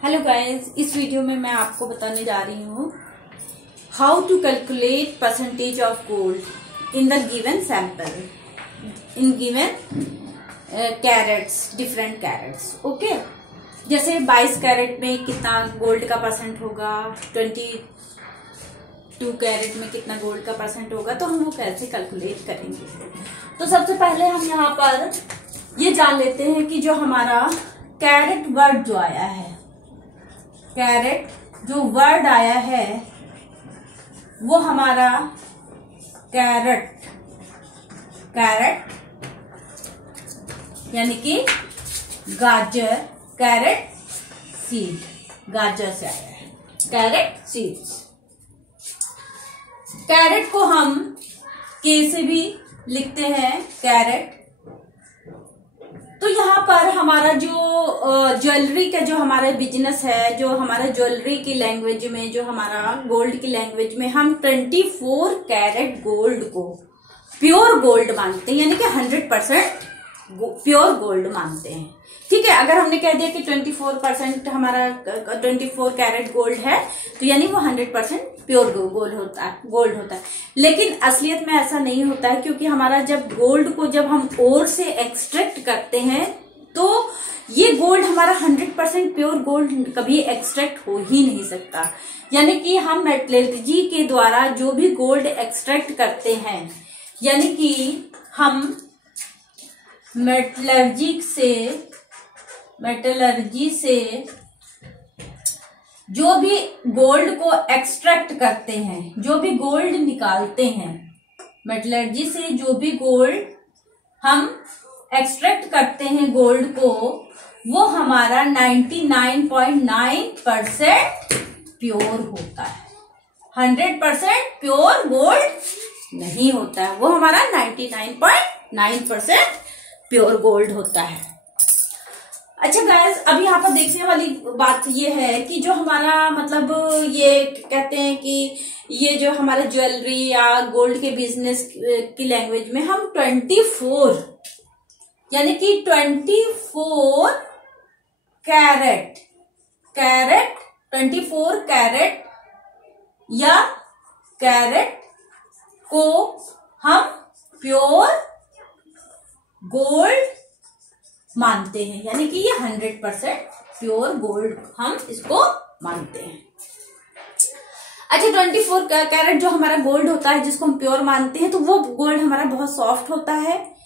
Hello guys, इस video में मैं आपको बताने जा रही हूँ how to calculate percentage of gold in the given sample in given carats, different carats. Okay, जैसे 22 कैरेट में कितना गोल्ड का परसेंट होगा, 22 कैरेट में कितना गोल्ड का परसेंट होगा, तो हम वो कैसे कैलकुलेट करेंगे। तो सबसे पहले हम यहाँ पर ये जान लेते हैं कि जो हमारा कैरेट वर्ड जो आया है, कैरेट जो वर्ड आया है वो हमारा कैरेट यानी कि गाजर, कैरेट सीड, गाजर से आया है कैरेट सीड्स। कैरेट को हम के से भी लिखते हैं कैरेट। तो यहाँ पर हमारा जो ज्वेलरी का जो हमारा बिजनेस है, जो हमारा ज्वेलरी की लैंग्वेज में, जो हमारा गोल्ड की लैंग्वेज में हम 24 कैरेट गोल्ड को प्योर गोल्ड मानते हैं, यानी कि 100% प्योर गोल्ड मानते हैं। ठीक है, अगर हमने कह दिया कि 24% हमारा 24 कैरेट गोल्ड है तो यानी वो 100% प्योर गोल्ड होता है। लेकिन असलियत में ऐसा नहीं होता है, क्योंकि हमारा जब गोल्ड को जब हम ओर से एक्सट्रैक्ट करते हैं तो ये गोल्ड हमारा 100% प्योर गोल्ड कभी एक्सट्रैक्ट हो ही नहीं सकता। यानी कि हम मेटलर्जी के द्वारा जो भी गोल्ड एक्सट्रैक्ट करते हैं, यानी कि हम मेटलर्जी से जो भी गोल्ड को एक्सट्रैक्ट करते हैं, जो भी गोल्ड निकालते हैं, मेटलर्जी से जो भी गोल्ड हम एक्सट्रैक्ट करते हैं गोल्ड को, वो हमारा 99.9% प्योर होता है। 100% प्योर गोल्ड नहीं होता है, वो हमारा 99.9% प्योर गोल्ड होता है। अच्छा गाइस, अब यहाँ पर देखने वाली बात ये है कि जो हमारा मतलब ये कहते हैं कि ये जो हमारा ज्वेलरी या गोल्ड के बिजनेस की लैंग्वेज में हम 24 यानी कि 24 कैरेट 24 कैरेट या कैरेट को हम प्योर गोल्ड मानते हैं, यानी कि ये 100% प्योर गोल्ड हम इसको मानते हैं। अच्छा, 24 कैरेट जो हमारा गोल्ड होता है जिसको हम प्योर मानते हैं, तो वो गोल्ड हमारा बहुत सॉफ्ट होता है।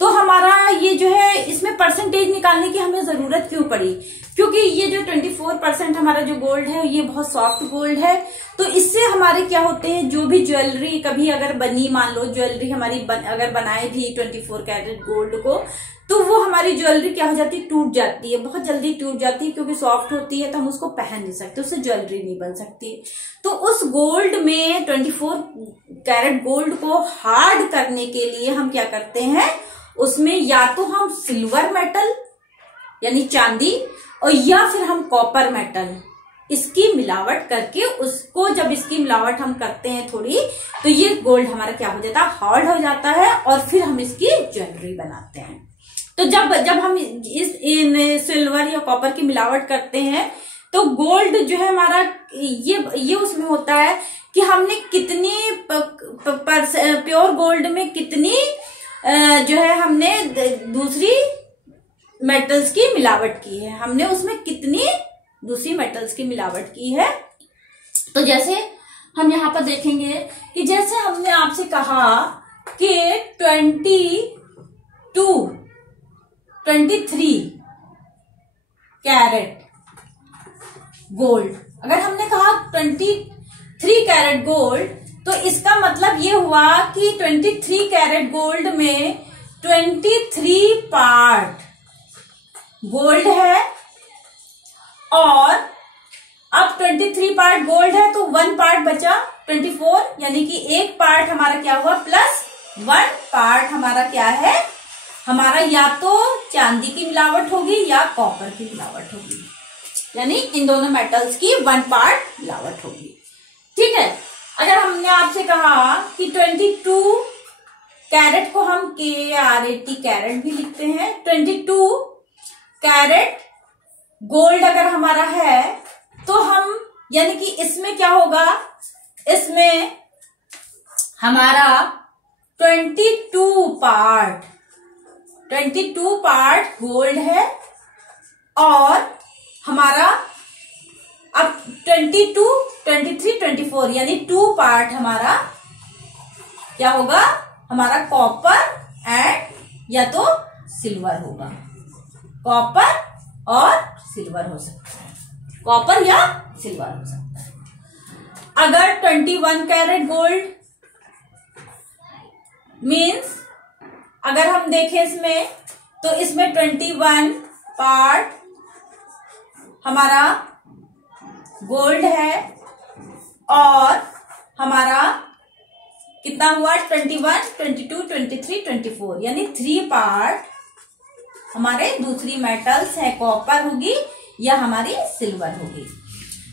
तो हमारा ये जो है, इसमें परसेंटेज निकालने की हमें जरूरत क्यों पड़ी, क्योंकि ये जो 24% हमारा जो गोल्ड है ये बहुत सॉफ्ट गोल्ड है। तो इससे हमारे क्या होते हैं, जो भी ज्वेलरी कभी अगर बनी, मान लो ज्वेलरी हमारी अगर बनाए भी 24 कैरेट गोल्ड को, तो वो हमारी ज्वेलरी क्या हो जाती है, टूट जाती है, बहुत जल्दी टूट जाती है, क्योंकि सॉफ्ट होती है तो हम उसको पहन नहीं सकते, उससे ज्वेलरी नहीं बन सकती। तो उस गोल्ड में 24 कैरेट गोल्ड को हार्ड करने के लिए हम क्या करते हैं, उसमें या तो हम सिल्वर मेटल यानी चांदी, और या फिर हम कॉपर मेटल, इसकी मिलावट करके उसको, जब इसकी मिलावट हम करते हैं थोड़ी, तो ये गोल्ड हमारा क्या हो जाता है, हार्ड हो जाता है, और फिर हम इसकी ज्वेलरी बनाते हैं। तो जब हम इन सिल्वर या कॉपर की मिलावट करते हैं तो गोल्ड जो है हमारा ये उसमें होता है कि हमने कितनी प्योर गोल्ड में कितनी जो है हमने दूसरी मेटल्स की मिलावट की है, हमने उसमें कितनी दूसरी मेटल्स की मिलावट की है। तो जैसे हम यहाँ पर देखेंगे कि जैसे हमने आपसे कहा कि 23 कैरेट गोल्ड, अगर हमने कहा 23 कैरेट गोल्ड, तो इसका मतलब ये हुआ कि 23 कैरेट गोल्ड में 23 पार्ट गोल्ड है, और अब 23 पार्ट गोल्ड है तो 1 पार्ट बचा 24, यानी कि एक पार्ट हमारा क्या हुआ, प्लस 1 पार्ट हमारा क्या है, हमारा या तो चांदी की मिलावट होगी या कॉपर की मिलावट होगी, यानी इन दोनों मेटल्स की 1 पार्ट मिलावट होगी। ठीक है, अगर हमने आपसे कहा कि 22 कैरेट को हम KRAT कैरेट भी लिखते हैं, 22 कैरेट गोल्ड अगर हमारा है तो हम यानी कि इसमें क्या होगा, इसमें हमारा 22 पार्ट गोल्ड है और हमारा अब 22, 23, 24 यानी 2 पार्ट हमारा क्या होगा, हमारा कॉपर एंड या तो सिल्वर होगा। कॉपर और सिल्वर हो सकता है, कॉपर या सिल्वर हो सकता है। अगर 21 कैरेट गोल्ड मीन्स अगर हम देखें इसमें तो इसमें 21 पार्ट हमारा गोल्ड है और हमारा कितना हुआ 21, 22, 23, 24 यानी 3 पार्ट हमारे दूसरी मेटल्स है, कॉपर होगी या हमारी सिल्वर होगी।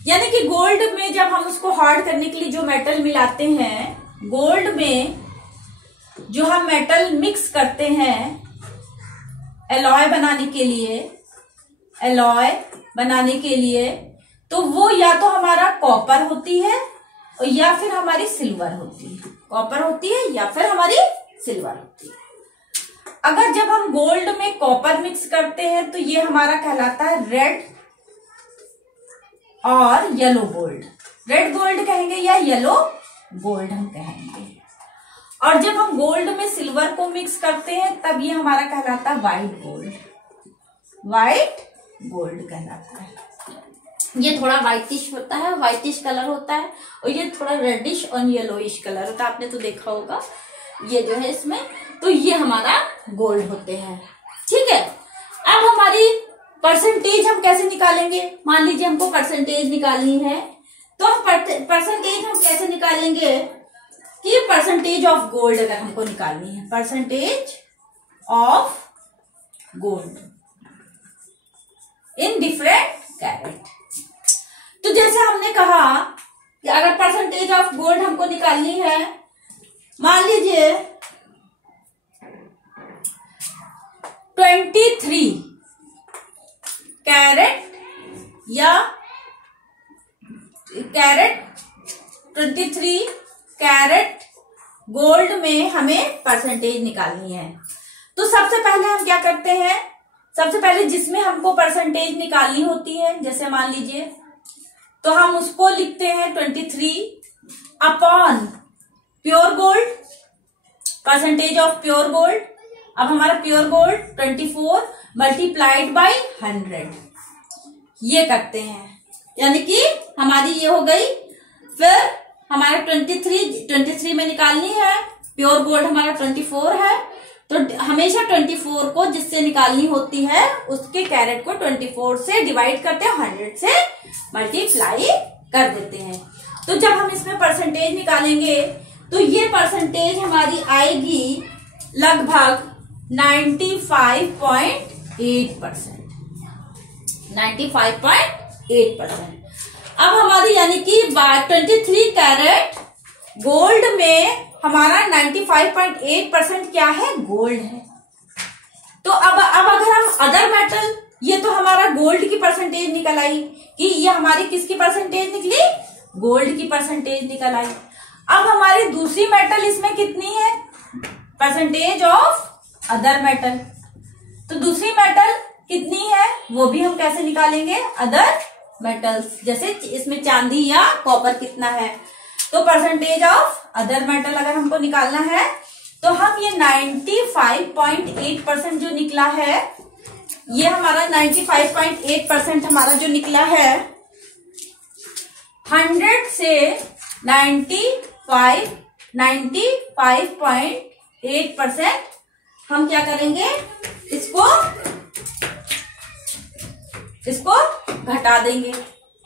यानी कि गोल्ड में जब हम उसको हार्ड करने के लिए जो मेटल मिलाते हैं, गोल्ड में जो हम मेटल मिक्स करते हैं एलॉय बनाने के लिए, तो वो या तो हमारा कॉपर होती है या फिर हमारी सिल्वर होती है। कॉपर होती है या फिर हमारी सिल्वर होती है। अगर जब हम गोल्ड में कॉपर मिक्स करते हैं तो ये हमारा कहलाता है रेड और येलो गोल्ड। रेड गोल्ड कहेंगे या येलो गोल्ड हम कहेंगे। और जब हम गोल्ड में सिल्वर को मिक्स करते हैं तब ये हमारा कहलाता है व्हाइट गोल्ड। व्हाइट गोल्ड कहलाता है। ये थोड़ा व्हाइटिश होता है, व्हाइटिश कलर होता है और ये थोड़ा रेडिश और येलोइश कलर होता है। आपने तो देखा होगा ये जो है इसमें, तो ये हमारा गोल्ड होते हैं। ठीक है, अब हमारी परसेंटेज हम कैसे निकालेंगे। मान लीजिए हमको परसेंटेज निकालनी है तो हम परसेंटेज हम कैसे निकालेंगे कि परसेंटेज ऑफ गोल्ड अगर हमको निकालनी है, percentage of gold in different carat. तो जैसे हमने कहा कि अगर परसेंटेज ऑफ गोल्ड हमको निकालनी है, मान लीजिए 23 कैरेट या 23 कैरेट गोल्ड में हमें परसेंटेज निकालनी है। तो सबसे पहले हम क्या करते हैं, सबसे पहले जिसमें हमको परसेंटेज निकालनी होती है, जैसे मान लीजिए तो हम उसको लिखते हैं 23 upon pure gold, percentage of pure gold. अब हमारा प्योर गोल्ड 24 मल्टीप्लाइड बाय 100 ये करते हैं, यानी कि हमारी ये हो गई। फिर हमारा 23 में निकालनी है, प्योर गोल्ड हमारा 24 है, तो हमेशा 24 को जिससे निकालनी होती है उसके कैरेट को 24 से डिवाइड करते हैं, 100 से मल्टीप्लाई कर देते हैं। तो जब हम इसमें परसेंटेज निकालेंगे तो ये परसेंटेज हमारी आएगी लगभग 95.8%। 95.8%। अब हमारी यानी कि 23 कैरेट गोल्ड में हमारा 95.8% क्या है, गोल्ड है। तो अब अगर हम अदर मेटल, ये तो हमारा गोल्ड की परसेंटेज निकल आई कि ये हमारी किसकी परसेंटेज निकली, गोल्ड की परसेंटेज निकल आई। अब हमारी दूसरी मेटल इसमें कितनी है, परसेंटेज ऑफ अदर मेटल। तो दूसरी मेटल कितनी है वो भी हम कैसे निकालेंगे, अदर मेटल्स, जैसे इसमें चांदी या कॉपर कितना है। तो परसेंटेज ऑफ अदर मेटल अगर हमको निकालना है तो हम ये 95.8% जो निकला है, ये हमारा 95.8% हमारा जो निकला है, 100 से 95.8% हम क्या करेंगे, इसको घटा देंगे।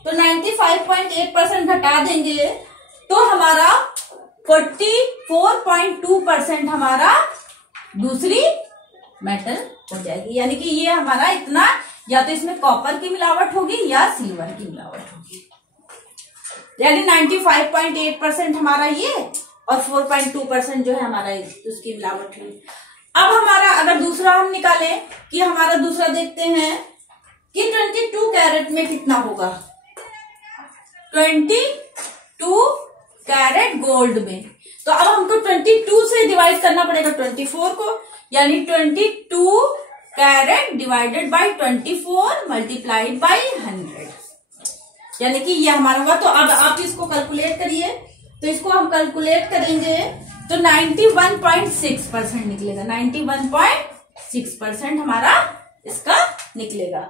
तो 95.8% घटा देंगे तो हमारा 44.2% हमारा दूसरी मेटल हो जाएगी। यानी कि ये हमारा इतना, या तो इसमें कॉपर की मिलावट होगी या सिल्वर की मिलावट होगी। यानी 95.8% हमारा ये और 4.2% जो है हमारा उसकी मिलावट हुई। अब हमारा अगर दूसरा हम निकालें कि हमारा दूसरा देखते हैं कि 22 कैरेट में कितना होगा, 22 कैरेट गोल्ड में। तो अब हमको 22 से डिवाइड करना पड़ेगा 24 को, यानी 22 carat divided by 24 multiplied by 100, यानी कि ये हमारा होगा। तो अब आप इसको कैलकुलेट करिए, तो इसको हम कैलकुलेट करेंगे तो 91.6% निकलेगा, 91.6% हमारा इसका निकलेगा।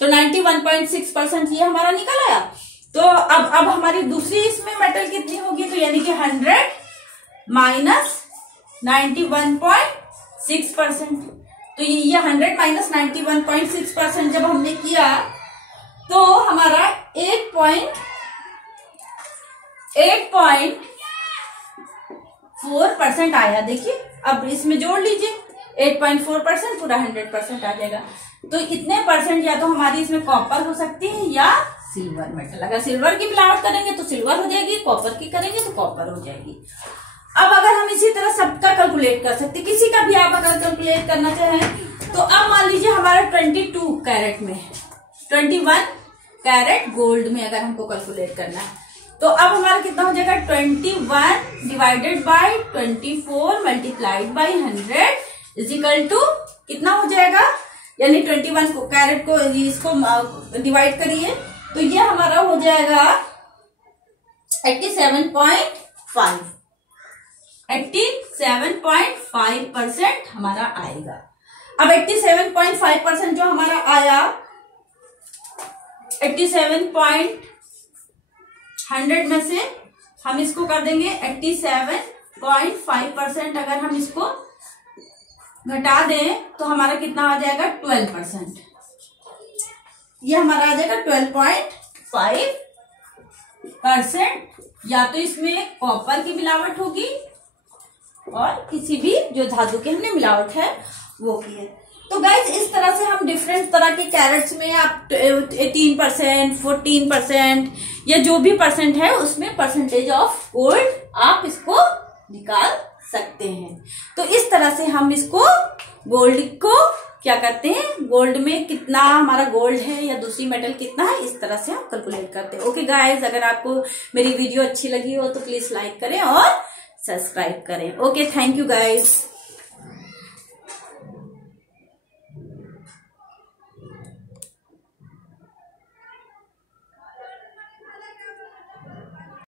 तो 91.6% ये हमारा निकल आया। तो अब हमारी दूसरी इसमें मेटल कितनी होगी, तो यानी कि 100 माइनस 91.6%। तो ये 100 माइनस 91.6% जब हमने किया तो हमारा 8.4% आया। देखिए अब इसमें जोड़ लीजिए 8.4% पूरा 100% आ जाएगा। तो इतने परसेंट या तो हमारी इसमें कॉपर हो सकती है या सिल्वर मेटल। अगर सिल्वर की मिलावट करेंगे तो सिल्वर हो जाएगी, कॉपर की करेंगे तो कॉपर हो जाएगी। अब अगर हम इसी तरह सबका कैलकुलेट कर सकते, किसी का भी आप अगर कैलकुलेट करना चाहें तो अब मान लीजिए हमारा 22 कैरेट में, 21 कैरेट गोल्ड में अगर हमको कैलकुलेट करना है तो अब हमारा कितना हो जाएगा, 21 divided by 24 multiplied by 100 is equal to कितना हो जाएगा, यानी 21 को कैरेट को इसको डिवाइड करिए तो ये हमारा हो जाएगा 87.5% हमारा आएगा। अब 87.5% जो हमारा आया, 87.100 में से हम इसको कर देंगे 87.5%। अगर हम इसको घटा दें तो हमारा कितना आ जाएगा, 12%। ये हमारा आ जाएगा 12.5%। या तो इसमें कॉपर की मिलावट होगी और किसी भी जो धातु के हमने मिलावट है वो की है। तो गाइज इस तरह से हम डिफरेंट तरह के कैरेट्स में आप 18%, 14% या जो भी परसेंट है उसमें परसेंटेज ऑफ गोल्ड आप इसको निकाल सकते हैं। तो इस तरह से हम इसको गोल्ड को क्या करते हैं, गोल्ड में कितना हमारा गोल्ड है या दूसरी मेटल कितना है, इस तरह से हम कैलकुलेट करते हैं। ओके गाइज, अगर आपको मेरी वीडियो अच्छी लगी हो तो प्लीज लाइक करें और सब्सक्राइब करें। Okay, thank you guys.